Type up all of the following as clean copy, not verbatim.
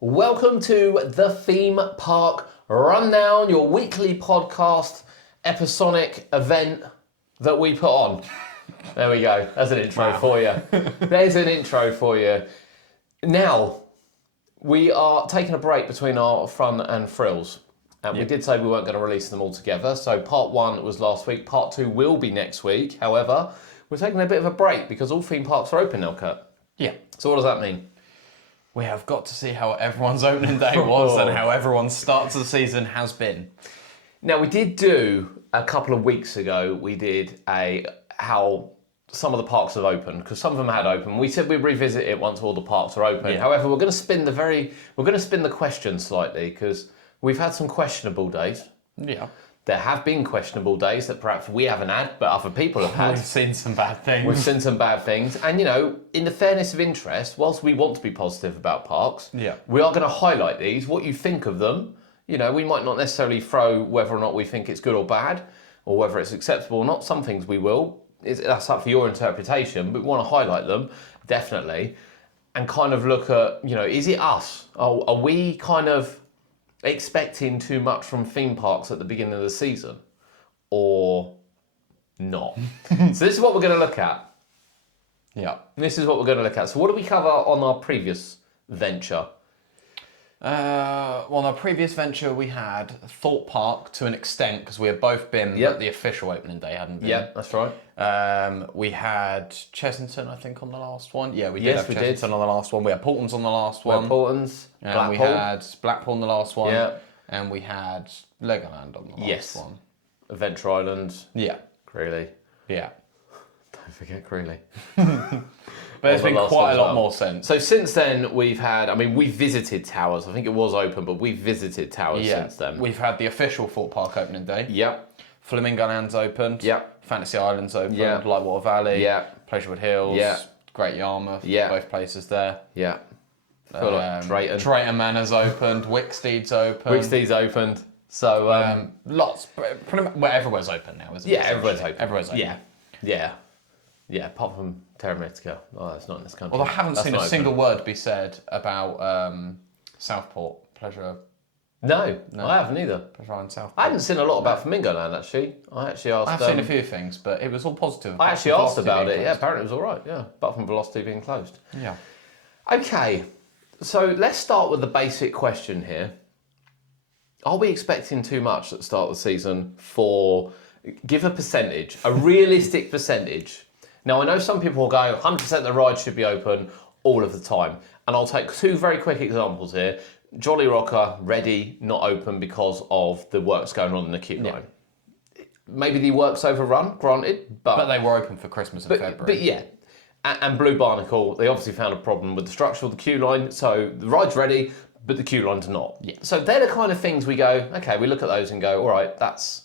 Welcome to the Theme Park Rundown, your weekly podcast episodic event that we put on. There we go. That's an intro for you. There's an intro for you. Now, we are taking a break between our fun and frills. And we did say we weren't going to release them all together. So part one was last week. Part two will be next week. However, we're taking a bit of a break because all theme parks are open now, Kurt. Yeah. So what does that mean? We have got to see how everyone's opening day was and how everyone's start to the season has been. Now, we did do, a couple of weeks ago, we did how some of the parks have opened, because some of them had opened. We said we'd revisit it once all the parks are open. Yeah. However, we're going to spin the question slightly, because we've had some questionable days. Yeah. There have been questionable days that perhaps we haven't had, but other people have had. We've seen some bad things. We've seen some bad things. And, in the fairness of interest, whilst we want to be positive about parks, we are going to highlight these, what you think of them. We might not necessarily throw whether or not we think it's good or bad, or whether it's acceptable or not. Some things we will. That's up for your interpretation, but we want to highlight them, definitely, and kind of look at, is it us? Are we kind of expecting too much from theme parks at the beginning of the season, or not? So this is what we're going to look at. Yeah. This is what we're going to look at. So what did we cover on our previous venture? On our previous venture, we had Thorpe Park to an extent, because we had both been at the official opening day, hadn't we? Yeah, that's right. We had Chessington, I think, on the last one. Yeah, we did Yes, have we Chessington did. on the last one. We had Portland's on the last one. Portland's, And Blackpool. we had Blackpool on the last one. Yeah. And we had Legoland on the last one. Adventure Island. Yeah. Greeley. Yeah. Don't forget Greeley. But it's been quite a lot more since. So since then, we've visited Towers. I think it was open, but we've visited Towers since then. We've had the official Thorpe Park opening day. Yep. Flamingo Land's opened. Yep. Fantasy Island's opened. Yep. Lightwater Valley. Yep. Pleasurewood Hills. Yep. Great Yarmouth. Yep. Both places there. Yeah. Drayton. Drayton Manor's opened. Wicksteed's open. Wicksteed's opened. So lots. Pretty much, well, everywhere's open now, isn't it? yeah, everywhere's open. Everywhere's open. Yeah. Apart from Terra Mystica. Oh, that's not in this country. Although I haven't That's seen not a open. single word be said about Southport. Pleasure No, I haven't either. Island Southport. I hadn't seen a lot about Flamingo Land, actually. I actually asked... I've seen a few things, but it was all positive. I actually asked about it. Yeah, Yeah, apparently it was all right. Yeah, apart from Velocity being closed. Yeah. Okay, so let's start with the basic question here. Are we expecting too much at the start of the season for... Give a percentage, a realistic percentage. Now, I know some people will go, 100% of the rides should be open all of the time. And I'll take two very quick examples here. Jolly Rocker, ready, not open because of the works going on in the queue line. Maybe the work's overrun, granted, But they were open for Christmas in February. but yeah. And Blue Barnacle, they obviously found a problem with the structure of the queue line, so the ride's ready, but the queue line's not. Yeah. So they're the kind of things we go, okay, we look at those and go, all right, that's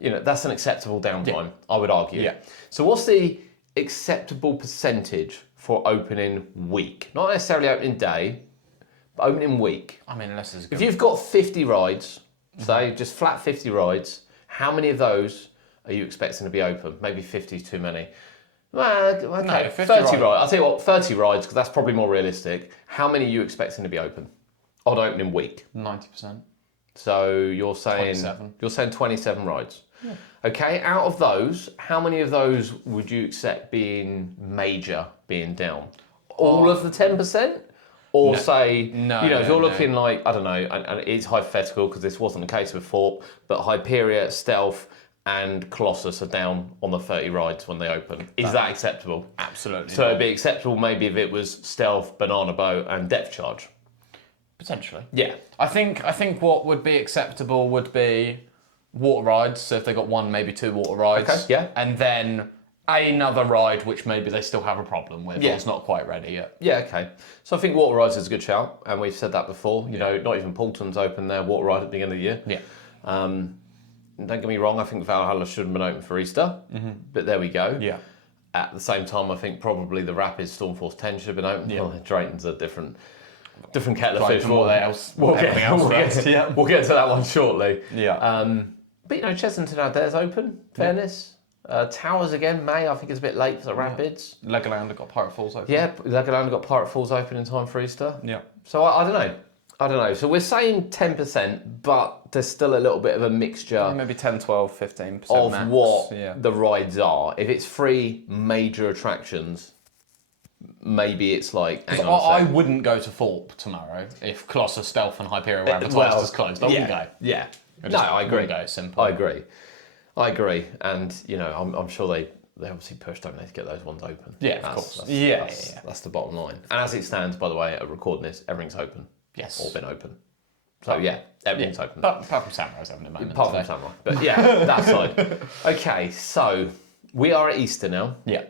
an acceptable downtime, I would argue. Yeah. So what's the acceptable percentage for opening week? Not necessarily opening day, but opening week. I mean, unless there's a good... If you've got 50 rides, say just flat 50 rides, how many of those are you expecting to be open? Maybe 50 is too many. Well, okay, No, 50 30 rides. rides. I'll tell you what, 30 rides, because that's probably more realistic. How many are you expecting to be open on opening week? 90%. So you're saying 27 rides. Yeah. Okay, out of those, how many of those would you accept being major, being down? All of the 10%? Or say, if you're looking like, I don't know, and it's hypothetical because this wasn't the case with Thorpe, but Hyperia, Stealth, and Colossus are down on the 30 rides when they open. Is that acceptable? Absolutely. So it'd be acceptable maybe if it was Stealth, Banana Boat, and Depth Charge. Potentially. Yeah. I think what would be acceptable would be water rides. So if they got one, maybe two water rides. Okay, yeah. And then another ride which maybe they still have a problem with. Yeah. Or it's not quite ready yet. Yeah, okay. So I think water rides is a good shout, and we've said that before. Not even Poulton's opened their water ride at the beginning of the year. Yeah. Don't get me wrong, I think Valhalla should have been open for Easter, but there we go. Yeah. At the same time, I think probably the Rapids Stormforce 10 should have been open. Yeah. Well, Drayton's a different kettle of fish. We'll We'll get to that one shortly. Yeah. But Chessington out there's open, fairness. Towers again, May. I think it's a bit late for the Rapids. Legoland have got Pirate Falls open. Yeah, Legoland got Pirate Falls open in time for Easter. Yeah. So I don't know. I don't know. So we're saying 10%, but there's still a little bit of a mixture Maybe 10, 12, 15% of max. what Yeah. the rides are. If it's 3 major attractions, maybe it's like. Hang on a I sec. wouldn't go to Thorpe tomorrow if Colossus, Stealth, and Hyperion were advertised as closed. I wouldn't go. Yeah. I No, just I agree. wouldn't go. Simple. I agree. And, you know, I'm sure they obviously push, don't they, to get those ones open. Yeah, of course. Yeah. That's the bottom line. And as it stands, by the way, at recording this, everything's open. Yes. Or been open. So, yeah, everything's open. But apart from Samurai's having a moment. Apart from Samurai. But yeah, that side. Okay, so we are at Easter now. Yeah.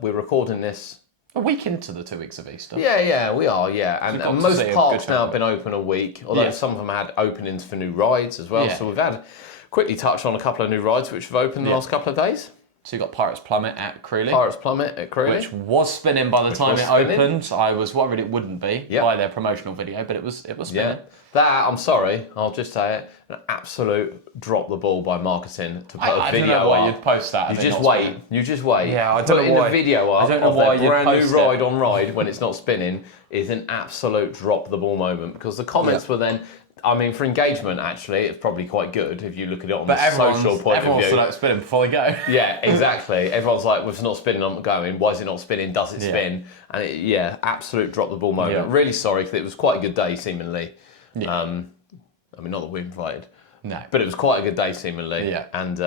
We're recording this. A week into the 2 weeks of Easter. Yeah, we are, yeah. And got to most see a parks good now chunk have been open a week, although some of them had openings for new rides as well. Yeah. So we've had quickly touched on a couple of new rides which have opened the last couple of days. So you got Pirates Plummet at Crawley. Pirates Plummet at Crawley. Which was spinning by the time it opened. I was worried it wouldn't be by their promotional video, but it was spinning. Yeah. That, I'm sorry, I'll just say it, an absolute drop the ball by marketing to put a video I don't know why up. you'd post that. You just wait. You just wait. Yeah, I don't know Putting why. a video up I don't know of why their you'd brand new post ride it. on ride when it's not spinning is an absolute drop the ball moment because the comments were then. I mean, for engagement, actually, it's probably quite good if you look at it on the social point of everyone's view. like spinning before they go. Yeah, exactly. Everyone's like, well, if it's not spinning, I'm not going. Why is it not spinning? Does it spin? And absolute drop the ball moment. Yeah. Really sorry because it was quite a good day, seemingly. Yeah. I mean, not that we invited. No. But it was quite a good day, seemingly. Yeah. And,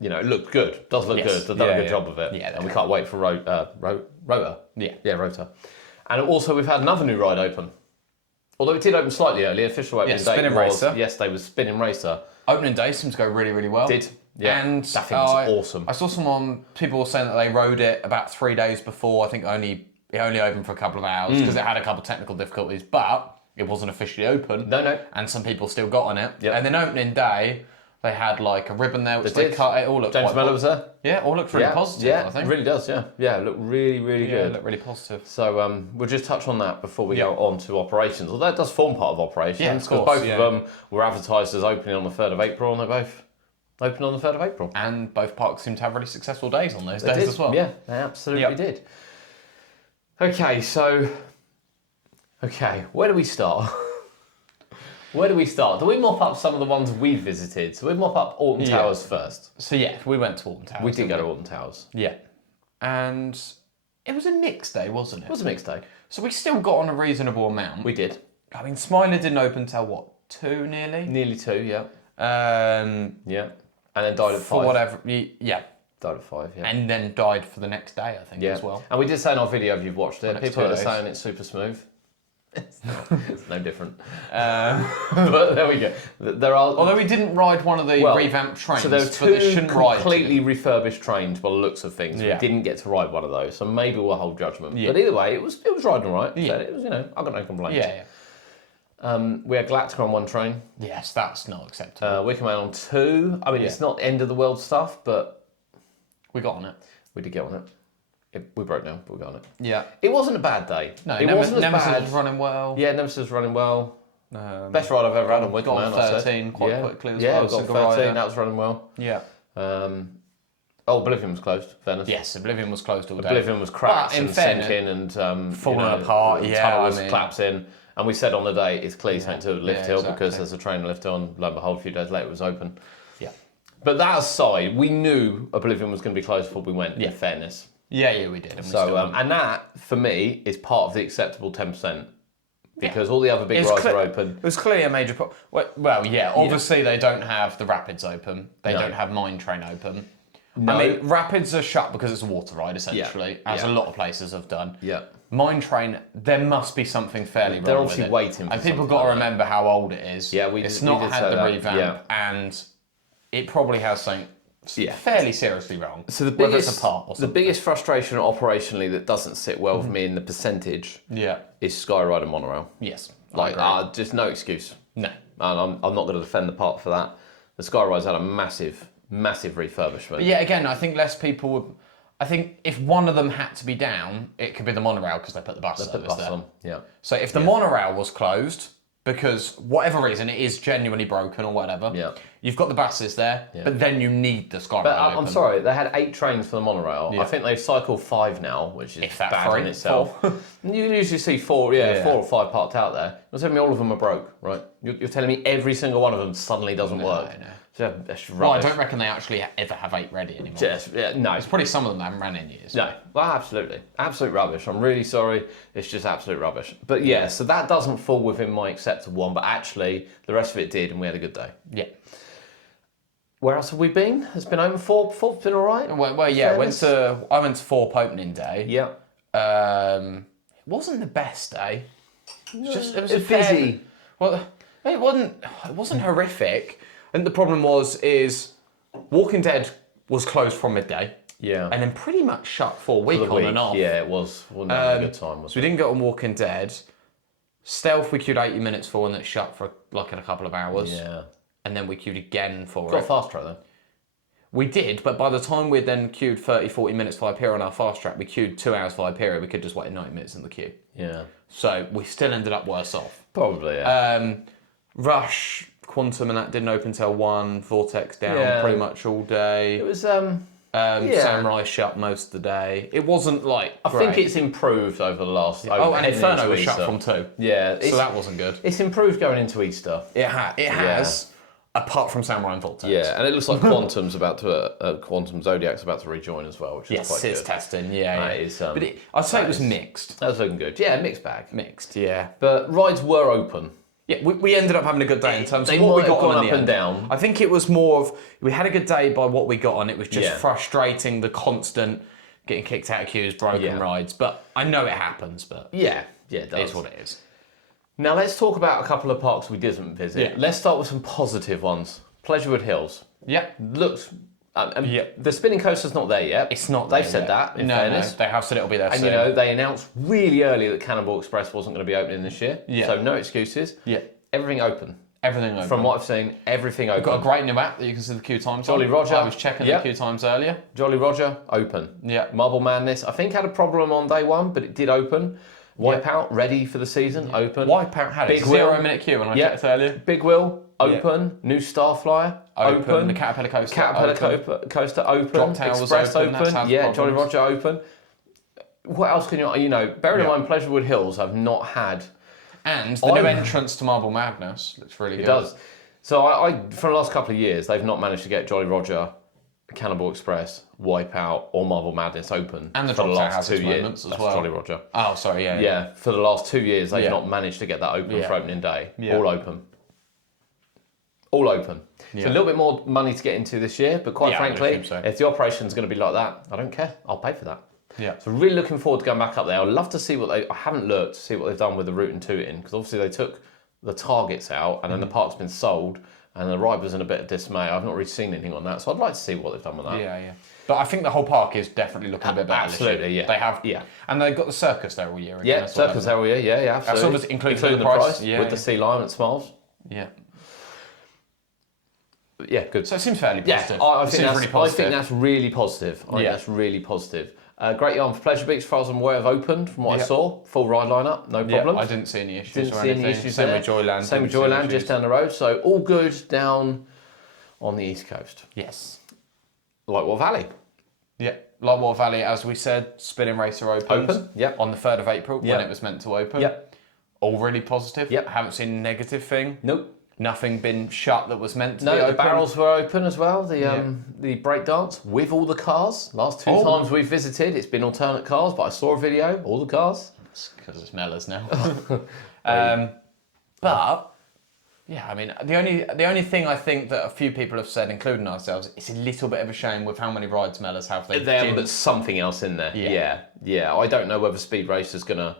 you know, it looked good. Does look good. They've done a good job of it. Yeah, and we can't wait for Rota. Yeah. Yeah, Rota. And also, we've had another new ride open. Although it did open slightly early. Official opening date Spinning was Racer. yesterday was Spinning Racer. Opening day seems to go really, really well. Did. Yeah. And that thing was awesome. I saw people were saying that they rode it about 3 days before. I think it only opened for a couple of hours because it had a couple of technical difficulties, but it wasn't officially open. No. And some people still got on it. Yep. And then opening day, they had like a ribbon there which They they did. cut. It all looked James quite Mellor was there. Yeah, all looked really positive, Yeah, I think. it really does, yeah. Yeah, it looked really, really Yeah, it good. looked really positive. So we'll just touch on that before we go on to operations. Although it does form part of operations. Yeah, of because course, both of them were advertised as opening on the 3rd of April and they both opened on the 3rd of April. And both parks seem to have really successful days on those They days did. as well. Yeah, they absolutely did. Okay, so... Okay, where do we start? Where do we start? Do we mop up some of the ones we visited? So we mop up Alton Towers first. So yeah, we went to Alton Towers. We did go to Alton Towers. Yeah. And it was a mixed day, wasn't it? It was a mixed day. So we still got on a reasonable amount. We did. I mean, Smiler didn't open till what, 2 nearly? Nearly 2, yeah. Yeah. And then died at 5. For whatever, yeah. Died at 5, yeah. And then died for the next day, I think, as well. And we did say in our video, if you've watched it, next people 2 are days. saying it's super smooth. It's no different. But there we go. There are. Although we didn't ride one of the revamped trains, So there were but they 2 shouldn't ride completely refurbished trains by the looks of things. Yeah. We didn't get to ride one of those, so maybe we'll hold judgment. Yeah. But either way, it was riding all right. Yeah. So it was, I got no complaints. Yeah. We had Galactica on 1 train. Yes, that's not acceptable. Wicker Man on 2. I mean, it's not end of the world stuff, but We got on it. we did get on it. We broke down, but we got on it. Yeah. It wasn't a bad day. No, it wasn't as Nemesis bad. was running well. Yeah, Nemesis was running well. Best ride I've ever had on Wicker got Man. on I said. 13 quite quickly as yeah, well, we got single 13. rider. That was running well. Yeah. Oblivion was closed. Fairness. Yes, Oblivion was closed all day. Oblivion was cracks But in and fairness, sinking and falling apart, the yeah, tunnel was I mean- collapsing. And we said on the day it's clearly something to Lift yeah, Hill exactly. because there's a train to Lift Hill, and lo and behold, a few days later it was open. Yeah. But that aside, we knew Oblivion was going to be closed before we went. In fairness. Yeah, we did. And So and that for me is part of the acceptable 10%. Because all the other big rides are open. It was clearly a major problem. Well, yeah, obviously they don't have the Rapids open. They don't have Mine Train open. No. I mean, Rapids are shut because it's a water ride, essentially, as a lot of places have done. Yeah. Mine Train, there must be something fairly wrong They're with obviously it. waiting for And people something got to like that. remember how old it is. Yeah, It's we not did had say the that, revamp, and it probably has something fairly seriously wrong. So the whether biggest, it's a part or the something. biggest frustration operationally that doesn't sit well with me in the percentage Yeah. is Skyride and Monorail. Yes. Like, just no excuse. No. And I'm not going to defend the park for that. The Skyride's had a massive refurbishment. But yeah, again, I think less people would. I think if one of them had to be down, it could be the monorail because they put the bus service Put the bus there. on. Yeah. So if the monorail was closed because whatever reason it is genuinely broken or whatever, You've got the buses there, but then you need the Sky But Rail I'm sorry, they had 8 trains for the monorail. Yeah. I think they cycle 5 now, which is If that bad in itself. You usually see 4 or 5 parked out there. You're telling me all of them are broke, right? You're telling me every single one of them suddenly doesn't work. No. So that's rubbish. Well, I don't reckon they actually ever have 8 ready anymore. No. It's probably some of them that haven't ran in years. No, well, absolutely. Absolute rubbish. I'm really sorry. It's just absolute rubbish. But yeah, so that doesn't fall within my acceptable one, but actually, the rest of it did, and we had a good day. Yeah. Where else have we been? It's been over Thorpe's been all right? Well, yeah, I went to Thorpe opening day. Yeah. It wasn't the best day. It was busy. Well, it wasn't horrific. And the problem is Walking Dead was closed from midday. Yeah. And then pretty much shut for a week on and off. Yeah, it was. Wasn't a good time, was So we didn't go on Walking Dead. Stealth we queued 80 minutes for and it shut for in a couple of hours. Yeah. And then we queued again for Got it. a fast track though. We did, but by the time we'd then queued 30, 40 minutes for Hyperion on our fast track, we queued 2 hours for Hyperion. We could just wait 90 minutes in the queue. Yeah. So we still ended up worse off. Probably, yeah. Rush, Quantum and that didn't open till 1, Vortex down pretty much all day. It was, Samurai shut most of the day. It wasn't like I think it's improved over the last... and Inferno was shut from 2. Yeah. So that wasn't good. It's improved going into Easter. It has, apart from Samurai and Vortex. Yeah, and it looks like Quantum Zodiac's about to rejoin as well, which is quite good. Yes, it's testing, yeah. That is, but I'd say it was mixed. That was looking good. Yeah, mixed bag. Mixed, yeah. But rides were open. Yeah, we ended up having a good day in terms of They what we might got have on gone in up the and end. down. I think it was more of, we had a good day by what we got on. It was just Yeah. frustrating, the constant getting kicked out of queues, broken rides. But I know it happens, but Yeah, it does. it's what it is. Now let's talk about a couple of parks we didn't visit. Yeah. Let's start with some positive ones. Pleasurewood Hills. Yeah. Looks... The spinning coaster's not there yet. It's not They've there said yet. that, in No, fairness. they have said it'll be there And soon. you know, they announced really early that Cannonball Express wasn't going to be opening this year. Yeah. So no excuses. Yeah. Everything open. Everything open. From what I've seen, everything open. We've got a great new app that you can see the queue times Jolly on. Roger. I was checking the queue times earlier. Jolly Roger, open. Yeah. Marble Madness, I think had a problem on day 1, but it did open. Wipeout, ready for the season, open. Wipeout had Big a Wheel. 0-minute queue when I checked earlier. Big Wheel, open. New Starflyer, open. The Caterpillar Coaster, Coaster, open. Drop Tower was Express, open. That's open. had Yeah, Jolly problems. Roger, open. What else can you know, bearing in mind Pleasurewood Hills have not had... And the new entrance to Marble Madness looks really good. It does. So I for the last couple of years, they've not managed to get Jolly Roger, Cannonball Express, Wipeout, or Marble Madness open. And the for the Drop Tower last has 2 its years. moments as That's well. Jolly Roger. Oh, sorry, yeah. Yeah, for the last 2 years, they've not managed to get that open for opening day. Yeah. All open. All open. Yeah. So a little bit more money to get into this year, but quite Yeah, I would frankly, assume so. if the operation's going to be like that, I don't care. I'll pay for that. Yeah. So really looking forward to going back up there. I'd love to see I haven't looked to see what they've done with the route and tooting, because obviously they took the targets out and then the park's been sold and the ride was in a bit of dismay. I've not really seen anything on that, so I'd like to see what they've done with that. Yeah. But I think the whole park is definitely looking a bit better Absolutely, this year. yeah. They have, Yeah. And they've got the circus there all year again. Yeah, as well, circus haven't area, yeah, absolutely. all just included in the price. Yeah, with the sea lion that smiles. they? Yeah. Yeah, good. So it seems fairly Yeah, positive. I It think seems that's, really positive. I think that's really positive. I think that's really positive. Great Yarn for Pleasure Beach, as far as I'm aware, have opened from what I saw. Full ride lineup, no problem. I didn't see any issues Didn't or see anything. any issues Same there. with Joyland. Same with didn't see any Joyland, just issues. down the road. So all good down on the East Coast. Yes. Lightwater Valley. Yeah. Lightwater Valley, as we said, Spinning Racer opened Open, yep. on the 3rd of April Yep. when it was meant to open. Yep. All really positive. Yep. I haven't seen a negative thing. Nope. Nothing been shut that was meant to be No, the open. barrels were open as well. The break dance with all the cars. Last 2 times we've visited, it's been alternate cars, but I saw a video, all the cars. Because it's Mellors now. But yeah, I mean, the only thing I think that a few people have said, including ourselves, it's a little bit of a shame with how many rides Mellors have. They have put something else in there. Yeah. I don't know whether Speed Race is going to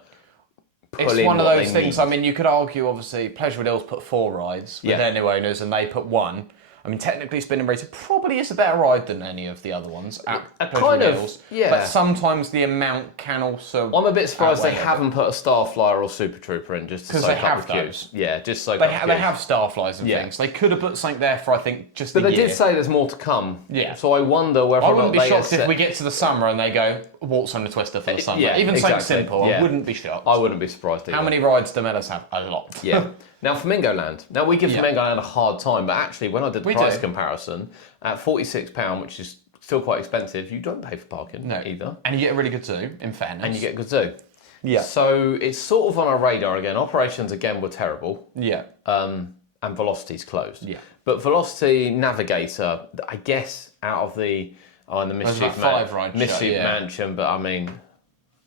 pull It's in one of what those they things. need. I mean, you could argue, obviously, Pleasurewood Hills put 4 rides with their new owners, and they put 1. I mean, technically, Spinning Racer probably is a better ride than any of the other ones at kind Pleasurewood of, Hills. yeah. But sometimes the amount can also. I'm a bit surprised they outweigh it. haven't put a Starflyer or Super Trooper in just to 'Cause soak they up have the queues. those. Yeah, just soak They, up the they queues. have Starflies and things. They could have put something there for, I think, just But a they year. did say there's more to come. Yeah. So I wonder whether I or wouldn't not be they shocked if we get to the summer and they go, waltz on the twister for the summer. yeah, Even exactly. something simple, Yeah. I wouldn't be shocked. I wouldn't be surprised either. How many rides do Mellors have? A lot. Yeah. Now, Flamingo Land. Now, we give Flamingo Land a hard time, but actually, when I did the price comparison, at £46, which is still quite expensive, you don't pay for parking either. And you get a really good zoo, in fairness. And you get a good zoo. Yeah. So it's sort of on our radar again. Operations, again, were terrible. Yeah. And Velocity's closed. Yeah. But Velocity Navigator, I guess, out of the Mischief Mansion, but I mean,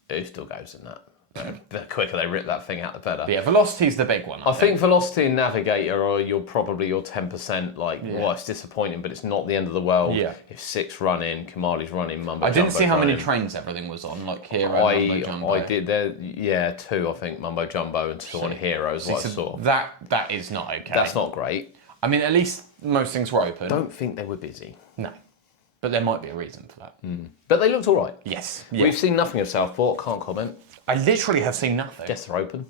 who still goes in that? The quicker they rip that thing out, the better. Yeah, Velocity's the big one. I think Velocity and Navigator are probably your 10%. Well, it's disappointing, but it's not the end of the world. Yeah. If 6 run in, Kamali's running, Mumbo I didn't Jumbo's see how many running. trains everything was on, like Hero, Mumbo Jumbo. I did there. 2, I think, Mumbo Jumbo and 2 on Hero is what I saw. That is not okay. That's not great. I mean, at least most things were open. Don't think they were busy. No. But there might be a reason for that. But they looked all right. Yes. We've seen nothing of Southport. Can't comment. I literally have seen nothing. Guess they're open.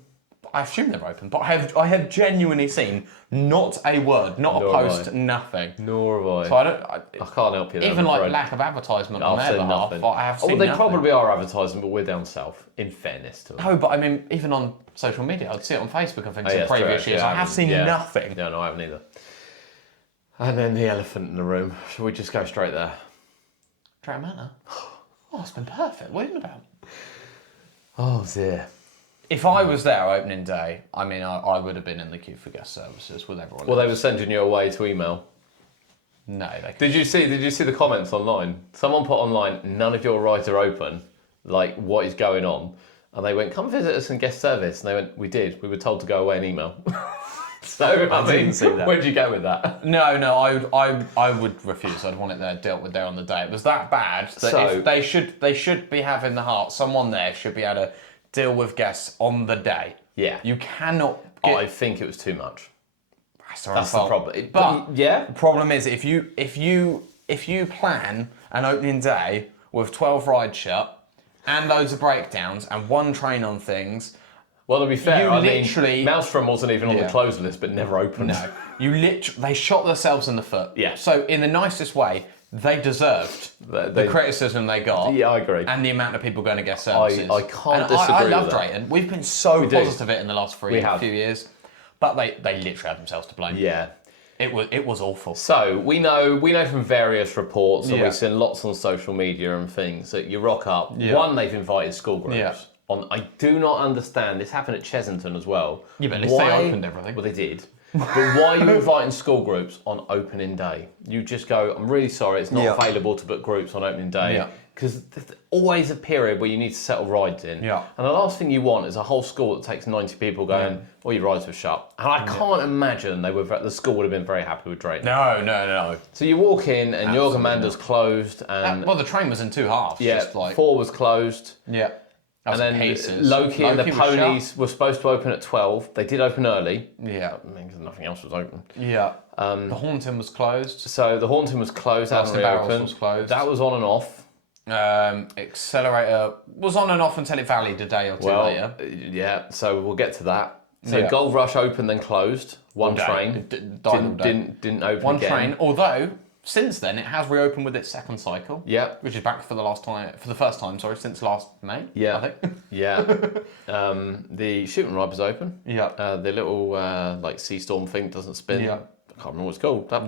I assume they're open, but I have genuinely seen not a word, not a post, nothing. Nor have I. So I can't help you there. Even like lack of advertisement on their behalf. I have seen they nothing. probably are advertising, but we're down south. In fairness to them. No, but I mean, even on social media, I'd see it on Facebook and things in previous years. I have seen nothing. Yeah, no, I haven't either. And then the elephant in the room. Should we just go straight there? Drown Manor? Oh, it's been perfect. What are you about? Oh dear. If I was there opening day, I mean, I would have been in the queue for guest services with everyone. Well, they were sending you away to email. No, they. Did you see the comments online? Someone put online, none of your rides are open. Like, what is going on? And they went, come visit us in guest service. And they went, we did. We were told to go away and email. So I didn't see that. Where'd you go with that? No, I would refuse. I'd want it there dealt with there on the day. It was that bad that if they should be having the heart. Someone there should be able to deal with guests on the day. Yeah, you cannot. I think it was too much. That's the problem. The problem is if you plan an opening day with 12 rides shut and loads of breakdowns and one train on things. Well, to be fair, Maelstrom wasn't even on the closed list, but never opened. No, they shot themselves in the foot. Yeah. So in the nicest way, they deserved the criticism they got. Yeah, I agree. And the amount of people going to guest services. I can't disagree I with love that. Drayton. We've been so positive it in the last few years, but they literally had themselves to blame. Yeah. It was awful. So we know from various reports, and we've seen lots on social media and things that you rock up. Yeah. One, they've invited school groups. Yeah. I do not understand. This happened at Chesington as well. Yeah, but at least they opened everything. Well, they did. But why are you inviting school groups on opening day? You just go, I'm really sorry, it's not available to book groups on opening day. Because there's always a period where you need to settle rides in. Yeah. And the last thing you want is a whole school that takes 90 people going, all your rides were shut. And I can't imagine the school would have been very happy with Drayton. No. So you walk in and Jorgen Mander's closed. And the train was in 2 halves. Yeah, 4 was closed. Yeah. And then Loki and the ponies were supposed to open at 12. They did open early. Yeah. I mean, because nothing else was open. Yeah. The Haunting was closed. So the Haunting was closed. That was closed. That was on and off. Accelerator was on and off until it valleyed a day or two later. Yeah, so we'll get to that. So Gold Rush opened, then closed. One train. Didn't open One again. train, although... Since then, it has reopened with its second cycle. Yeah. Which is back for the first time, since last May. Yeah. I think. Yeah. The shooting ride was open. Yeah. The little Sea Storm thing doesn't spin. Yeah. I can't remember what it's called. That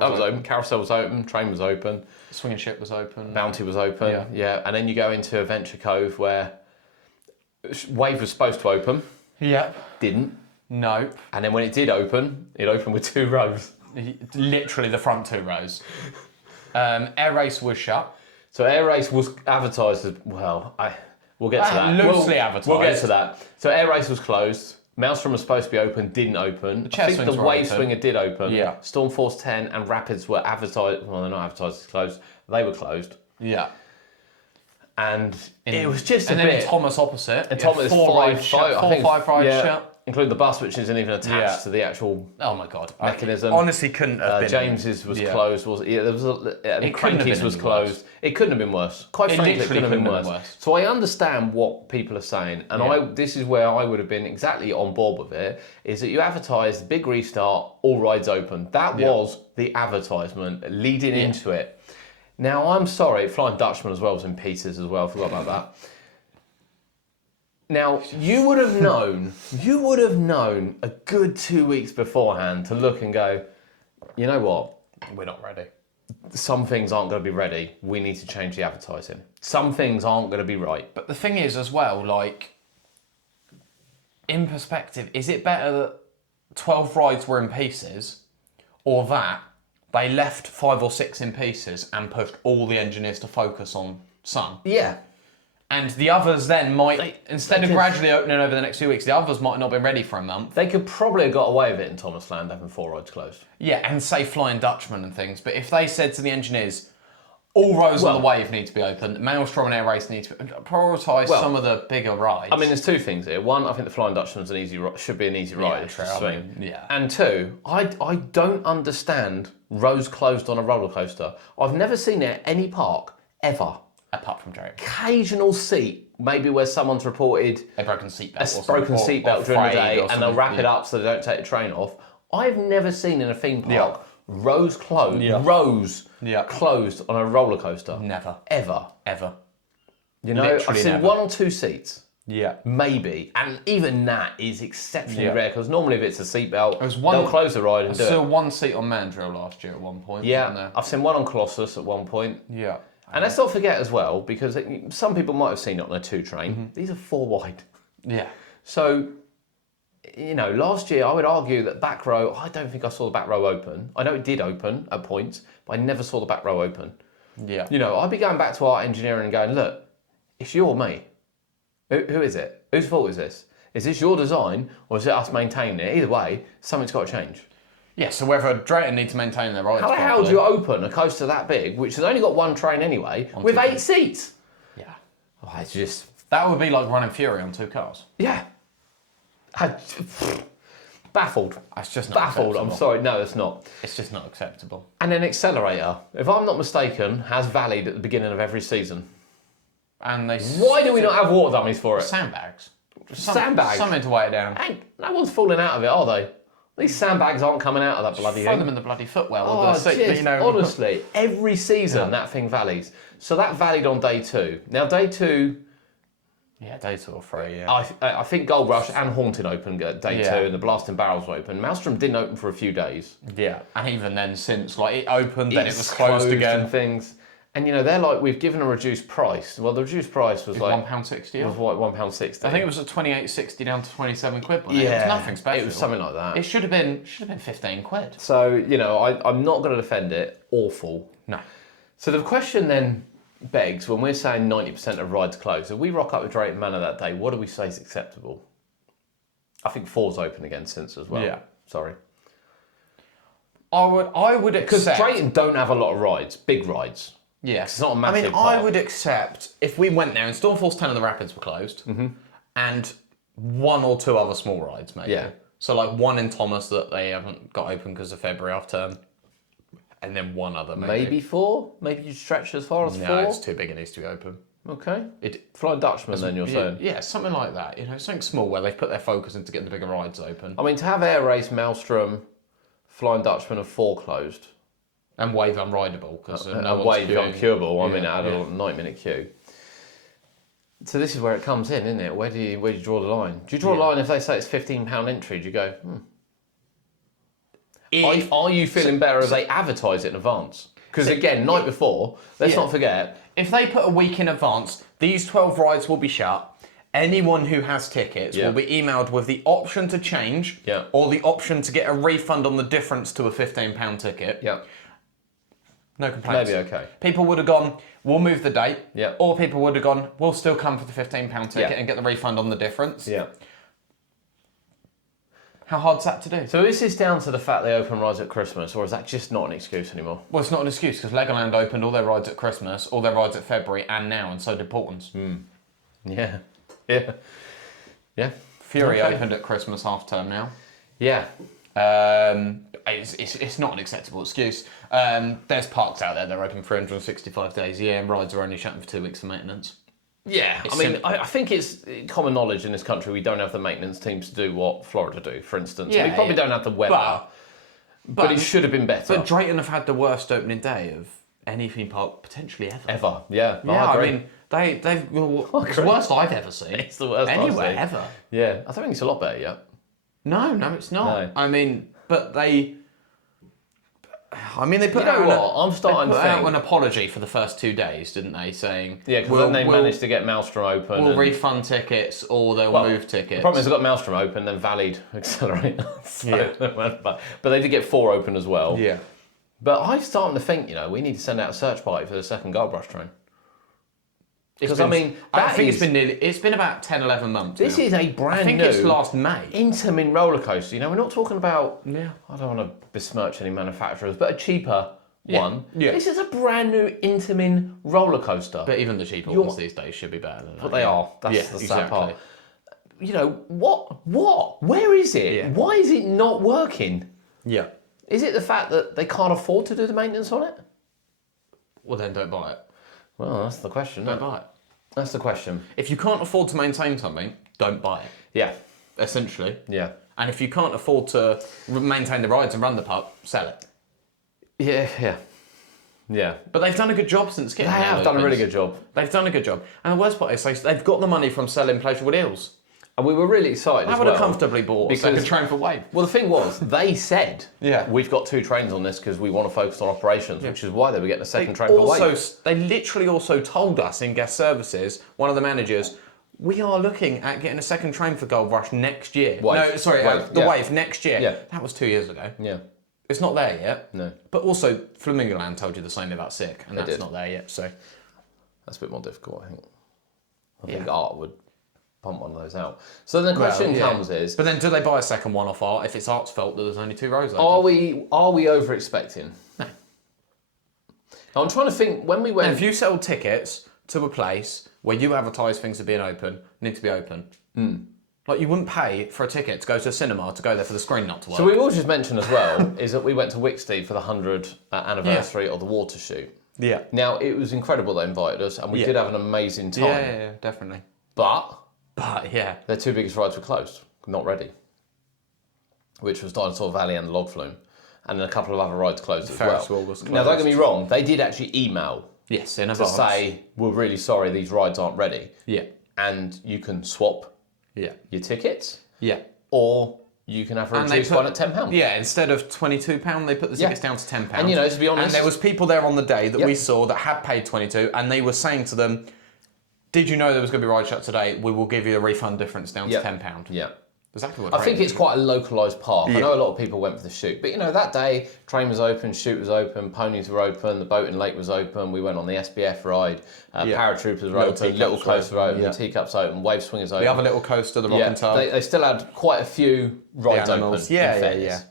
was open. Carousel was open. Train was open. Swinging Ship was open. Bounty was open. Yeah. And then you go into Adventure Cove where Wave was supposed to open. Yep. Didn't. Nope. And then when it did open, it opened with 2 rows. Literally the front 2 rows. Air Race was shut. So Air Race was advertised as, we'll get to that. Loosely advertised. We'll get to that. So Air Race was closed. Maelstrom was supposed to be open, didn't open. I think the Wave Swinger did open. Yeah. Storm Force 10 and Rapids were advertised. Well, they're not advertised as closed. They were closed. Yeah. And it was just a bit. And then Thomas opposite. And Thomas 4 rides shut. Including the bus, which isn't even attached to the actual mechanism. I honestly couldn't have been. James's was closed. There was Cranky's was closed. It couldn't have been worse. Quite frankly, it couldn't have been worse. So I understand what people are saying, and this is where I would have been exactly on board with it. Is that you advertised big restart, all rides open. That was the advertisement leading into it. Now I'm sorry, Flying Dutchman as well was in pieces as well. I forgot about that. Now, you would have known a good 2 weeks beforehand to look and go, you know what? We're not ready. Some things aren't going to be ready. We need to change the advertising. Some things aren't going to be right. But the thing is as well, like, in perspective, is it better that 12 rides were in pieces or that they left 5 or 6 in pieces and pushed all the engineers to focus on some? Yeah. And the others then instead of gradually opening over the next few weeks, the others might not have been ready for a month. They could probably have got away with it in Thomasland having 4 rides closed. Yeah, and say Flying Dutchman and things. But if they said to the engineers, all rows on the wave need to be open, Maelstrom and Air Race need to prioritise some of the bigger rides. I mean, there's 2 things here. One, I think the Flying Dutchman's should be an easy ride. Yeah. And 2, I don't understand rows closed on a roller coaster. I've never seen it at any park, ever. Apart from Drake. Occasional seat, maybe where someone's reported a broken seatbelt during the day, and they'll wrap it up so they don't take the train off. I've never seen in a theme park rows closed, closed on a roller coaster. Never, ever. You know, Literally I've seen never. 1 or 2 seats. Yeah. Maybe, and even that is exceptionally rare because normally if it's a seatbelt, one- they'll close the ride and do I saw it. 1 seat on Mandrill last year at one point. Yeah, I've seen 1 on Colossus at one point. Yeah. And let's not forget as well, because some people might have seen it on a 2 train. These are 4 wide. Yeah. So, you know, last year I would argue that back row, I don't think I saw the back row open. I know it did open at points, but I never saw the back row open. Yeah. You know, I'd be going back to our engineering and going, look, it's you or me. Who is it? Whose fault is this? Is this your design or is it us maintaining it? Either way, something's got to change. Yeah, so whether Drayton need to maintain their rights How the hell do you open a coaster that big, which has only got 1 train anyway, with 8 seats? Yeah. Oh, it's just... That would be like running Fury on 2 cars. Yeah. Baffled. That's just not Baffled, acceptable. I'm sorry. No, it's not. It's just not acceptable. And then Accelerator, if I'm not mistaken, has Valleyed at the beginning of every season. And they... Why do we not have water dummies for it? Sandbags. Sandbags? Something to weigh it down. Hey, no one's falling out of it, are they? These sandbags aren't coming out of that bloody Throw thing. them in the bloody footwell. Oh, or the seat, just, honestly, every season that thing valleys. So that valleyed on day 2. Now, day 2... Yeah, day 2 or 3, yeah. I think Gold Rush and Haunted opened at day 2 and the Blasting Barrels were open. Maelstrom didn't open for a few days. Yeah, and even then since, like, it opened, then it was closed again. And things. And, you know, they're like, we've given a reduced price. Well, the reduced price was like... £1.60 was what, £1.60? I think it was at £28.60 down to 27 quid. Wasn't Yeah. It was nothing special. It was something like that. It should have been 15 quid. So, you know, I'm not going to defend it. Awful. No. So the question then begs, when we're saying 90% of rides closed, if we rock up with Drayton Manor that day, what do we say is acceptable? I think 4's open again since as well. Yeah. Sorry. I would accept... Because Drayton don't have a lot of rides, big rides. Yeah. It's not a massive I park. would accept if we went there and Stormforce 10 of the Rapids were closed and 1 or 2 other small rides maybe. Yeah. So like 1 in Thomas that they haven't got open because of February half term. And then 1 other maybe. Maybe 4? Maybe you stretch as far as 4? No, it's too big, it needs to be open. Okay. Flying Dutchman then, you're saying? Yeah, something like that. You know, something small where they've put their focus into getting the bigger rides open. I mean, to have Air Race, Maelstrom, Flying Dutchman and 4 closed. And Wave unrideable because no one's Wave queuing. uncurable. I mean, it had a 9-minute queue. So this is where it comes in, isn't it? Where do you draw the line? Do you draw a line if they say it's £15 entry? Do you go, Are you feeling better if they advertise it in advance? Because again, night before, let's not forget. If they put a week in advance, these 12 rides will be shut. Anyone who has tickets will be emailed with the option to change or the option to get a refund on the difference to a £15 ticket. Yeah. No complaints. Maybe okay. People would have gone, we'll move the date. Yeah. Or people would have gone, we'll still come for the £15 ticket and get the refund on the difference. Yeah. How hard's that to do? So is this down to the fact they open rides at Christmas, or is that just not an excuse anymore? Well, it's not an excuse because Legoland opened all their rides at Christmas, all their rides at February and now, and so did Portland's. Yeah. Yeah. Yeah. Fury opened at Christmas half term now. Yeah. It's not an acceptable excuse. There's parks out there that are open 365 days a year and rides are only shut for 2 weeks for maintenance. Yeah, I think it's common knowledge in this country we don't have the maintenance teams to do what Florida do, for instance. We probably don't have the weather, but it should have been better. But Drayton have had the worst opening day of any theme park potentially ever. Ever, yeah. Yeah, I I agree. mean, it's the worst I've ever seen. It's the worst I've anywhere seen. ever. Yeah, I don't think it's a lot better yet. No, it's not. No. I mean, but they put You know what? I'm starting they to put out think. an apology for the first 2 days, didn't they? Saying Yeah, because then they managed to get Maelstrom open. We'll and, refund tickets or they'll move tickets. The problem is they got Maelstrom open, then Valid Accelerate. Yeah. But they did get 4 open as well. Yeah. But I'm starting to think, we need to send out a search party for the second Gold Rush train. Because I think it's been about 10, 11 months. This now. is a brand new. I think it's last May. Intamin roller coaster. We're not talking about. Yeah. I don't want to besmirch any manufacturers, but a cheaper one. Yeah. This is a brand new Intamin roller coaster. But even the cheaper ones these days should be better than that. But they are. That's the sad exactly. part. What? Where is it? Yeah. Why is it not working? Yeah. Is it the fact that they can't afford to do the maintenance on it? Well, then don't buy it. Well, that's the question. Don't buy it. That's the question. If you can't afford to maintain something, don't buy it. Yeah. Essentially. Yeah. And if you can't afford to maintain the rides and run the park, sell it. Yeah. But they've done a good job since getting They have done a really good job. They've done a good job. And the worst part is they've got the money from selling pleasurable deals. And we were really excited I as would well. have comfortably bought a second train for Wave. Well, the thing was, they said, Yeah. we've got 2 trains on this because we want to focus on operations, which is why they were getting a second train for Wave. They literally also told us in guest services, one of the managers, we are looking at getting a second train for Gold Rush next year. Wave. No, sorry, Wave, the yeah. Wave next year. Yeah. That was 2 years ago. Yeah. It's not there yet. No. But also, Flamingo Land told you the same about Sick, and that's did. not there yet. So That's a bit more difficult, I think. I think Art would pump one of those out. So then the question comes is... But then do they buy a second one off Art if it's Art's fault that there's only 2 rows open? Are we over-expecting? No. I'm trying to think, when we went... And if you sell tickets to a place where you advertise things are being open, need to be open. Like, you wouldn't pay for a ticket to go to a cinema to go there for the screen not to work. So we will just mention as well, is that we went to Wixty for the 100th anniversary of the water shoot. Yeah. Now, it was incredible they invited us, and we did have an amazing time. Yeah, definitely. But yeah. their 2 biggest rides were closed, not ready. Which was Dinosaur Valley and the Log Flume. And then a couple of other rides closed as Ferris well. wheel was Now, don't get me wrong, they did actually email Yes, in to advance. say, we're really sorry, these rides aren't ready. Yeah. And you can swap Yeah. your tickets, Yeah. or you can have a reduced one at £10. Yeah, instead of £22, they put the tickets down to £10. And to be honest... And there was people there on the day that we saw that had paid 22, and they were saying to them, did you know there was going to be a ride shut today? We will give you the refund difference down to £10. Yeah. Exactly what I think it's quite a localised park. I know a lot of people went for the shoot. But, that day, train was open, shoot was open, ponies were open, the boating lake was open, we went on the SBF ride, paratroopers were open, little coasters were open, teacups open, wave swingers open. The other little coaster, the rock and tub. They still had quite a few rides open. Yeah.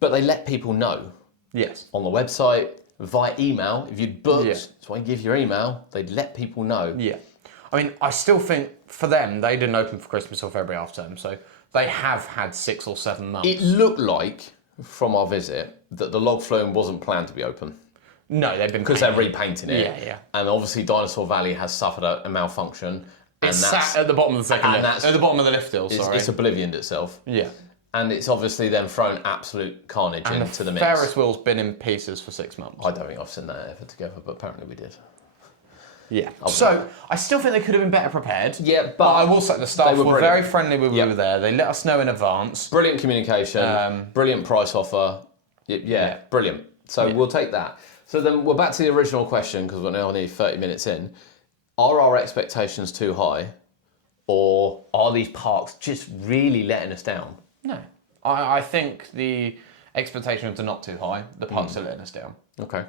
But they let people know. Yes. On the website, via email. If you'd booked, so I give your email, they'd let people know. Yeah. I mean, I still think for them, they didn't open for Christmas or February half term, so they have had 6 or 7 months. It looked like, from our visit, that the Log Flume wasn't planned to be open. No, they've been because they're repainting it. Yeah. And obviously, Dinosaur Valley has suffered a malfunction. And it's sat at the bottom of the second lift. At the bottom of the lift hill, sorry. It's oblivioned itself. Yeah. And it's obviously then thrown absolute carnage into the mix. Ferris wheel's been in pieces for 6 months. I don't think I've seen that ever together, but apparently we did. Yeah. So, I still think they could have been better prepared. Yeah, but I will say the staff were very friendly when we were there. They let us know in advance. Brilliant communication, brilliant price offer. Yeah, brilliant. So we'll take that. So then we're back to the original question, because we're now nearly 30 minutes in. Are our expectations too high? Or are these parks just really letting us down? No. I think the expectations are not too high. The parks are letting us down. Okay.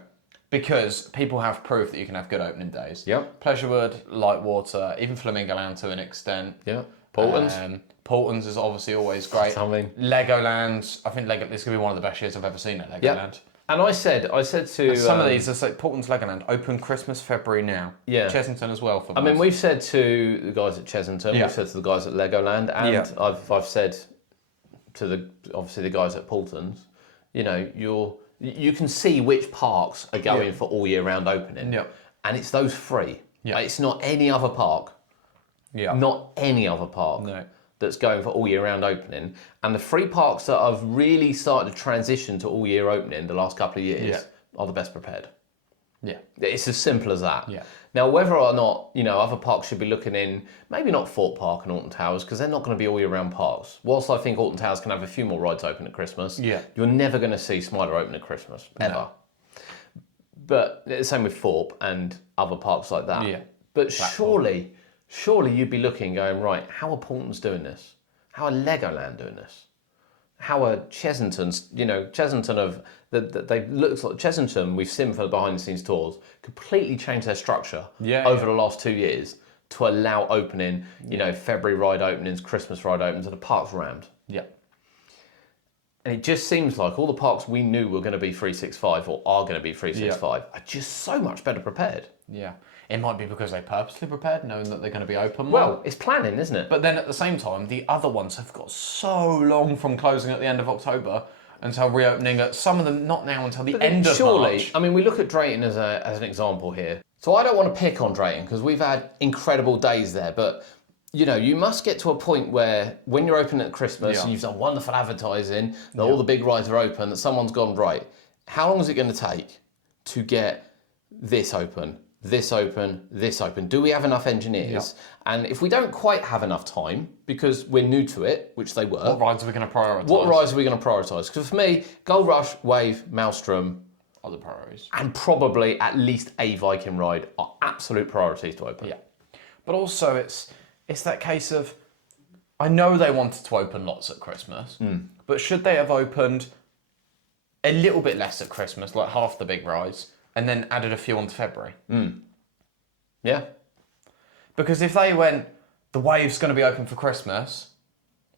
Because people have proof that you can have good opening days. Yep. Pleasurewood, Lightwater, even Flamingo Land to an extent. Yeah. Portland's. Portland's is obviously always great. Legoland, I think this is going to be one of the best years I've ever seen at Legoland. And I said to... some of these, it's like Portland's Legoland, open Christmas, February now. Yeah. Chessington as well. I mean, we've said to the guys at Chessington, we've said to the guys at Legoland, and I've said to the guys at Portland's, you can see which parks are going for all year round opening. Yeah. And it's those 3. Yeah. It's not any other park. Yeah. Not any other park. No. That's going for all year round opening. And the 3 parks that have really started to transition to all year opening the last couple of years are the best prepared. Yeah. It's as simple as that. Yeah. Now, whether or not, other parks should be looking in, maybe not Thorpe Park and Alton Towers, because they're not going to be all year round parks. Whilst I think Alton Towers can have a few more rides open at Christmas, you're never going to see Smiler open at Christmas, ever. No. But the same with Thorpe and other parks like that. Yeah. But surely you'd be looking, going, right, how are Portland's doing this? How are Legoland doing this? How are Chessington's, Chessington they look like Chessington, we've seen for the behind the scenes tours, completely changed their structure over the last 2 years to allow opening, February ride openings, Christmas ride openings, and the park's rammed. Yeah. And it just seems like all the parks we knew were going to be 365 or are going to be 365 are just so much better prepared. Yeah. It might be because they purposely prepared, knowing that they're going to be open. Well, it's planning, isn't it? But then at the same time, the other ones have got so long from closing at the end of October until reopening at some of them not now until the end of March. I mean, we look at Drayton as an example here. So I don't want to pick on Drayton because we've had incredible days there, but you must get to a point where when you're open at Christmas and you've done wonderful advertising, that all the big rides are open, that someone's gone, right, how long is it going to take to get this open? This open, this open. Do we have enough engineers? And if we don't quite have enough time, because we're new to it, which they were. What rides are we going to prioritise? Because for me, Gold Rush, Wave, Maelstrom are the priorities. And probably at least a Viking ride are absolute priorities to open. Yeah. But also it's that case of, I know they wanted to open lots at Christmas, but should they have opened a little bit less at Christmas, like half the big rides, and then added a few onto February? Yeah. Because if they went, the Wave's going to be open for Christmas,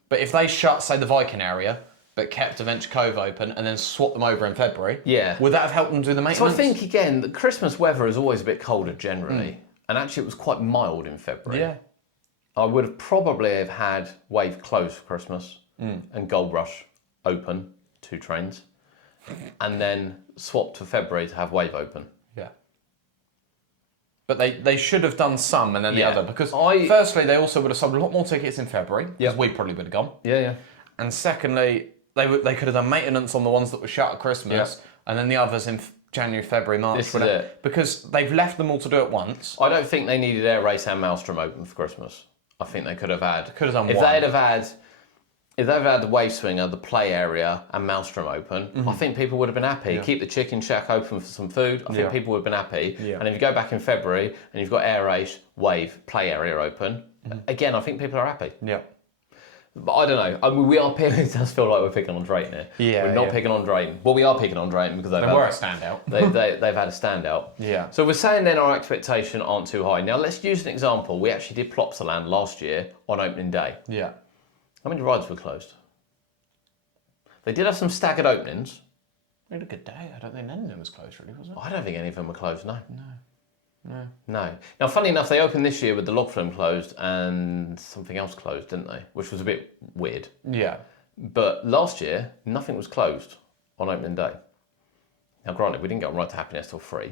but if they shut, say, the Viking area, but kept Adventure Cove open and then swapped them over in February, would that have helped them do the maintenance? So I think, again, the Christmas weather is always a bit colder generally, and actually it was quite mild in February. Yeah. I would have probably have had Wave closed for Christmas and Gold Rush open, 2 trains, and then swapped for February to have Wave open. Yeah. But they should have done some and then the other, because firstly, they also would have sold a lot more tickets in February, because we probably would have gone. Yeah. And secondly, they could have done maintenance on the ones that were shut at Christmas, and then the others in January, February, March. This is it. Because they've left them all to do it once. I don't think they needed Air Race and Maelstrom open for Christmas. I think they could have done one. If they'd have had the Wave Swinger, the play area, and Maelstrom open, I think people would have been happy. Keep the chicken shack open for some food. I think people would have been happy. Yeah. And if you go back in February and you've got Air Race, Wave, play area open, again, I think people are happy. Yeah. But I don't know. I mean, we are picking. It does feel like we're picking on Drayton here. Yeah. We're not picking on Drayton. Well, we are picking on Drayton because they were a standout. they've had a standout. Yeah. So we're saying then our expectations aren't too high. Now let's use an example. We actually did Plopsaland last year on opening day. Yeah. How many rides were closed? They did have some staggered openings. We had a good day. I don't think any of them was closed, really, was it? I don't think any of them were closed. No. No. Now, funny enough, they opened this year with the log flume closed and something else closed, didn't they? Which was a bit weird. Yeah. But last year, nothing was closed on opening day. Now, granted, we didn't get on Ride to Happiness till 3,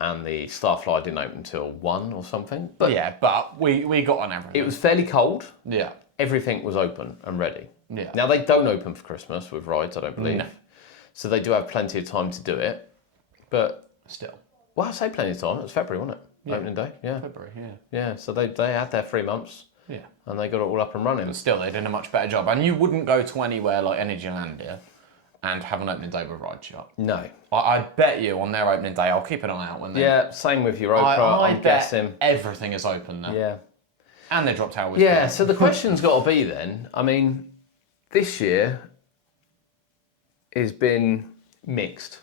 and the Starflyer didn't open till 1 or something. But yeah, but we got on everything. It was fairly cold. Yeah. Everything was open and ready. Yeah. Now, they don't open for Christmas with rides, I don't believe. No. So they do have plenty of time to do it. But still. Well, I say plenty of time. It was February, wasn't it? Yeah. Opening day. Yeah. February, yeah. Yeah, so they had their 3 months. Yeah. And they got it all up and running. But still, they did a much better job. And you wouldn't go to anywhere like Energylandia and have an opening day with ride shut. No. I bet you on their opening day, I'll keep an eye out when they... Yeah, same with Europa, I'm guessing. Everything is open now. Yeah. And they dropped out with... Yeah, so the question's got to be then, I mean, this year has been mixed.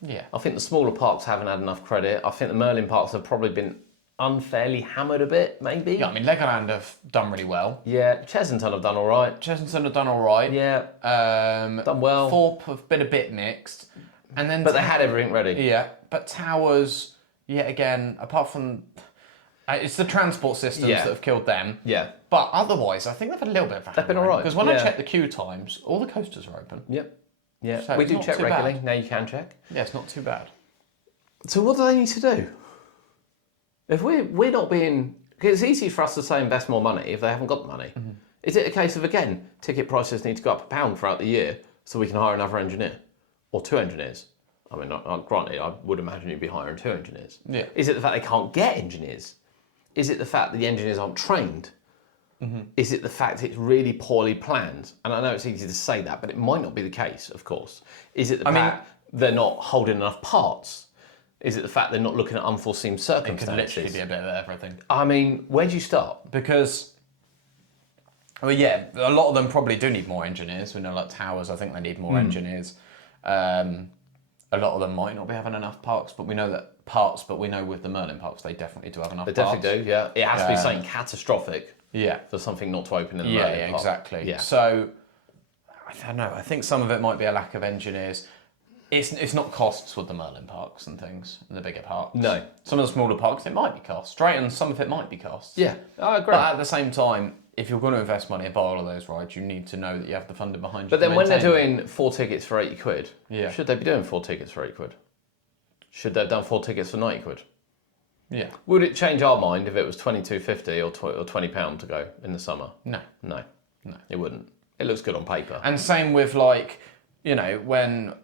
Yeah. I think the smaller parks haven't had enough credit. I think the Merlin parks have probably been unfairly hammered a bit, maybe. Yeah, I mean, Legoland have done really well. Yeah, Chessington have done all right. Chessington have done all right. Yeah, done well. Thorpe have been a bit mixed. And then but they had everything ready. Yeah, but Towers, yet again, apart from... it's the transport systems that have killed them. Yeah. But otherwise, I think they've had a little bit of... They've been all right. Because when I check the queue times, all the coasters are open. Yep. Yeah, so we do check regularly. Now you can check. Yeah, it's not too bad. So what do they need to do? If we're not being... Because it's easy for us to say invest more money if they haven't got the money. Mm-hmm. Is it a case of, again, ticket prices need to go up £1 throughout the year so we can hire another engineer? Or 2 engineers? I mean, granted, I would imagine you'd be hiring 2 engineers. Yeah. Is it the fact they can't get engineers? Is it the fact that the engineers aren't trained? Is it the fact it's really poorly planned? And I know it's easy to say that, but it might not be the case, of course. Is it the fact they're not holding enough parts? Is it the fact they're not looking at unforeseen circumstances? It could literally be a bit of everything. I mean, where do you start? Because, well, yeah, a lot of them probably do need more engineers. We know, like towers, I think they need more engineers. A lot of them might not be having enough parts, but we know with the Merlin parks, they definitely do have enough parts. They definitely do, yeah. It has to be something catastrophic. Yeah. For something not to open in the Merlin Yeah, park. exactly. Yeah. So, I don't know. I think some of it might be a lack of engineers. It's not costs with the Merlin parks and things, the bigger parks. No. Some of the smaller parks, it might be costs. Drayton, some of it might be costs. Yeah, I agree. But at the same time, if you're going to invest money and buy all of those rides, you need to know that you have the funding behind you. But then when they're doing 4 tickets for 80 quid, should they be doing 4 tickets for 80 quid? Should they have done 4 tickets for 90 quid? Yeah. Would it change our mind if it was £22.50 or £20 to go in the summer? No. No, it wouldn't. It looks good on paper. And same with like, you know, when,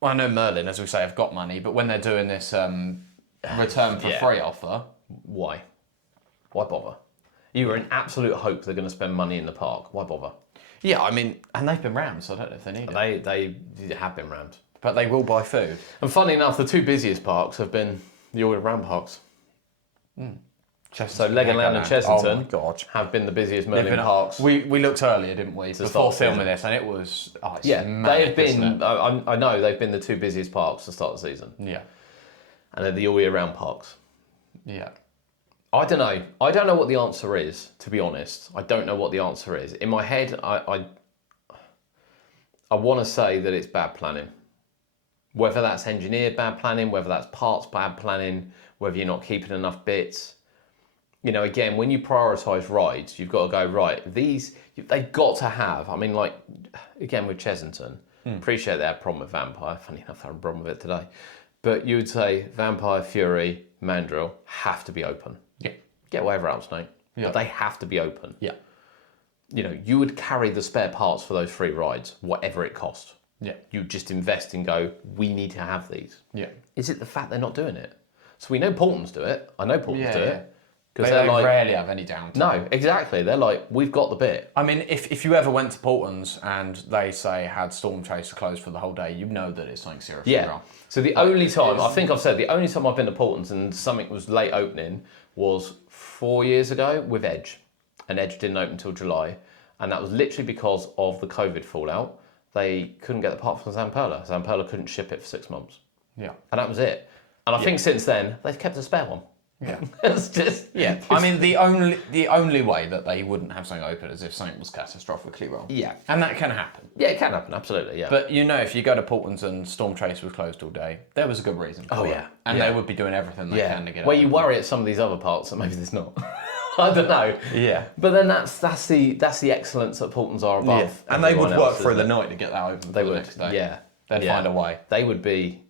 well, I know Merlin, as we say, have got money, but when they're doing this return for free offer. Why? Why bother? You were in absolute hope they're going to spend money in the park. Why bother? Yeah, I mean, and they've been rammed, so I don't know if they need it. They have been rammed. But they will buy food. And funny enough, the 2 busiest parks have been the all-round parks. So Legoland and Chessington oh my God. have been the busiest Merlin parks. We looked earlier, didn't we, before filming this, and it was manic, they have been. isn't it? I know they've been the 2 busiest parks to start the season, Yeah, and they're the all-year-round parks. yeah. I don't know. I don't know what the answer is. To be honest, I don't know what the answer is. In my head, I want to say that it's bad planning. Whether that's engineered bad planning, whether that's parts bad planning, whether you're not keeping enough bits. You know, again, when you prioritise rides, you've got to go, right, they've got to have, I mean, like, again, with Chessington, appreciate they had a problem with Vampire. Funny enough, I had a problem with it today. But you would say Vampire, Fury, Mandrill have to be open. Yeah. Get whatever else, mate. Yeah. But they have to be open. Yeah. You know, you would carry the spare parts for those 3 rides, whatever it cost. Yeah. You just invest and go, we need to have these. Yeah. Is it the fact they're not doing it? So we know Portons do it. I know Portons do it. Because they're they like, rarely have any downtime. no, exactly. They're like, we've got the bit. I mean, if you ever went to Portons and they say had Storm Chaser closed for the whole day, you know that it's something seriously wrong. So the only time, I think I've said, the only time I've been to Portons and something was late opening was 4 years ago with Edge. And Edge didn't open until July. And that was literally because of the COVID fallout. They couldn't get the part from Zamperla. Zamperla couldn't ship it for 6 months. Yeah. And that was it. And I think since then, they've kept a spare one. Yeah. It's just... Yeah. I mean, the only way that they wouldn't have something open is if something was catastrophically wrong. Yeah. And that can happen. Yeah, it can happen, absolutely, yeah. But you know, if you go to Portons and Storm Chaser was closed all day, there was a good reason for it. And they would be doing everything they can to get Where out. you worry at some of these other parts that maybe there's not. I don't know. Yeah. But then that's the excellence that Portons are above. Yeah. And they would everyone work else, through the isn't it? night to get that open They for the would, next day. yeah. They'd find a way. They would be...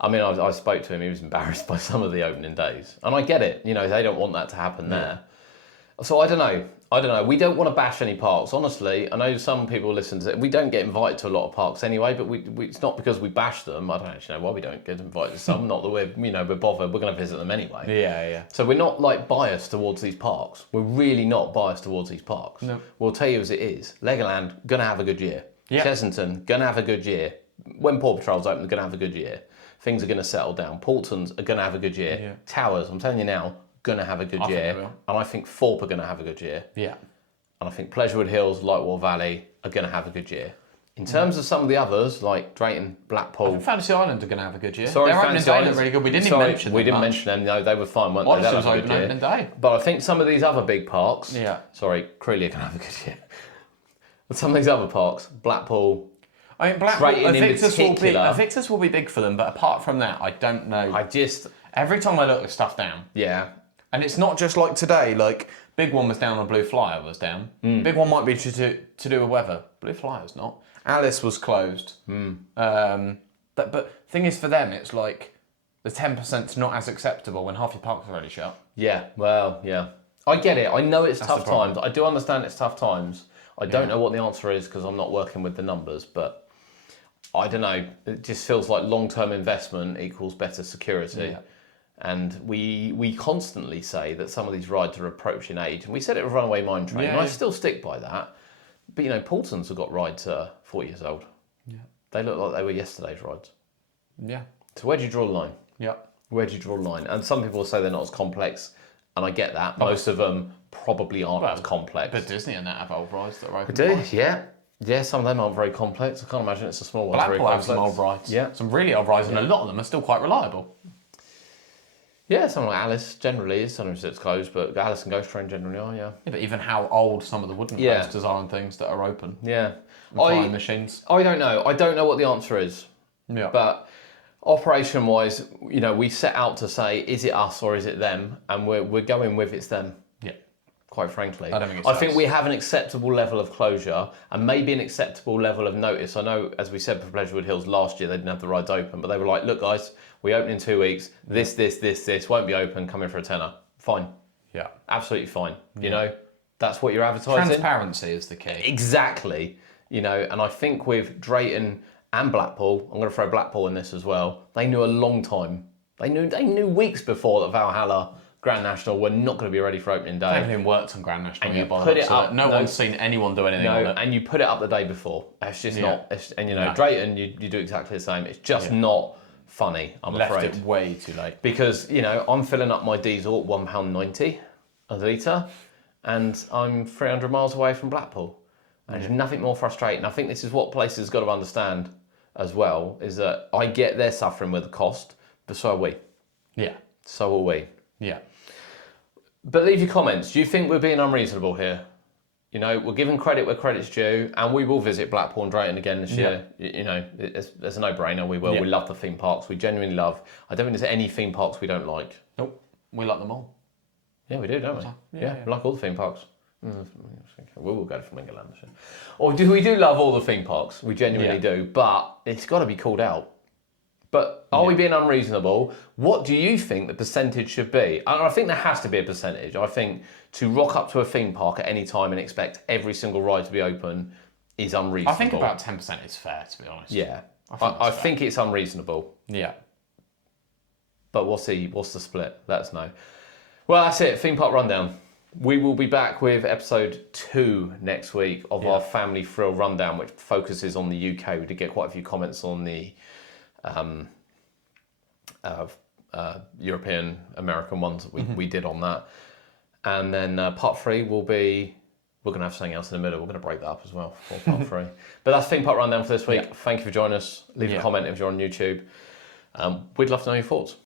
I mean, I spoke to him, he was embarrassed by some of the opening days. And I get it, you know, they don't want that to happen there. So I don't know. We don't want to bash any parks, honestly. I know some people listen to it. We don't get invited to a lot of parks anyway, but it's not because we bash them. I don't actually know why we don't get invited to some. Not that we're bothered. We're going to visit them anyway. Yeah, yeah. So we're not like biased towards these parks. We're really not biased towards these parks. No. We'll tell you as it is. Legoland, going to have a good year. Yeah. Chessington, going to have a good year. When Paw Patrol's open, they're going to have a good year. Things are going to settle down. Portons are going to have a good year. Yeah. Towers, I'm telling you now, going to have a good I think year. they will. And I think Thorpe are going to have a good year. Yeah. And I think Pleasurewood Hills, Lightwall Valley are going to have a good year. In terms of some of the others, like Drayton, Blackpool... Fantasy Island are going to have a good year. Sorry, Their opening Fantasy day Island looked really good. We didn't even mention them. We didn't much. mention them. No, they were fine, weren't they? Odyssey They'll was have a open good year. opening day. But I think some of these other big parks... Yeah. Sorry, Creeley are going to have a good year. But some of these other parks, Blackpool... I mean, Blackpool, Drayton in particular. Invictus will be big for them, but apart from that, I don't know. Every time I look, there's stuff down. Yeah. And it's not just like today, like, big one was down, or Blue Flyer was down. Big one might be to do with weather. Blue Flyer's not. Alice was closed. But thing is, for them, it's like, the 10%'s not as acceptable when half your park's already shut. Yeah, well, yeah. I get it. I know it's tough times. I do understand it's tough times. I don't know what the answer is because I'm not working with the numbers, but I don't know. It just feels like long-term investment equals better security. Yeah. And we constantly say that some of these rides are approaching age. And we said it with Runaway Mine Train. And I still stick by that. But, Paultons have got rides that are 40 years old. Yeah. They look like they were yesterday's rides. Yeah. So where do you draw the line? Yeah. Where do you draw the line? And some people say they're not as complex. And I get that. Most of them probably aren't as complex. But Disney and that have old rides that are open. They do, yeah. Yeah, some of them aren't very complex. I can't imagine it's a small one. Blackpool have some old rides. Yeah. Some really old rides, and a lot of them are still quite reliable. Yeah, something like Alice generally is. Sometimes it's closed, but Alice and Ghost Train generally are, yeah. Yeah, but even how old some of the wooden coasters are and things that are open. Yeah. And flying machines. I don't know. I don't know what the answer is. Yeah. But operation-wise, we set out to say, is it us or is it them? And we're going with it's them. Yeah. Quite frankly. I don't think it's I think we have an acceptable level of closure and maybe an acceptable level of notice. I know, as we said for Pleasurewood Hills last year, they didn't have the rides open, but they were like, look, guys, we open in 2 weeks. This won't be open. Come in for a tenner. Fine. Yeah. Absolutely fine. That's what you're advertising. Transparency is the key. Exactly. And I think with Drayton and Blackpool, I'm going to throw Blackpool in this as well. They knew a long time. They knew weeks before that Valhalla Grand National were not going to be ready for opening day. They haven't even worked on Grand National And yet. you put it up. No one's seen anyone do anything on it. And you put it up the day before. It's just not. Drayton, you do exactly the same. It's just not funny. I'm afraid. Left it way too late. Because I'm filling up my diesel at £1.90 a litre, and I'm 300 miles away from Blackpool. And there's nothing more frustrating. I think this is what places got to understand as well, is that I get they're suffering with the cost, but so are we. Yeah. So are we. Yeah. But leave your comments. Do you think we're being unreasonable here? We're giving credit where credit's due, and we will visit Blackpool and Drayton again this year. It's a no-brainer. We will. Yeah. We love the theme parks. We genuinely love. I don't think there's any theme parks we don't like. Nope. We like them all. Yeah, we do, don't we? Yeah. We like all the theme parks. We will go to Flamingoland this year. Or we do love all the theme parks. We genuinely do. But it's got to be called out. But are we being unreasonable? What do you think the percentage should be? I think there has to be a percentage. I think to rock up to a theme park at any time and expect every single ride to be open is unreasonable. I think about 10% is fair, to be honest. Yeah. I think it's unreasonable. Yeah. But what's the split? Let us know. Well, that's it. Theme Park Rundown. We will be back with episode 2 next week of our Family Thrill Rundown, which focuses on the UK. We did get quite a few comments on the European American ones that we did on that. And then part 3 will be, we're going to have something else in the middle. We're going to break that up as well for part 3. But that's Theme Park Rundown for this week. Thank you for joining us. Leave a comment if you're on YouTube. We'd love to know your thoughts.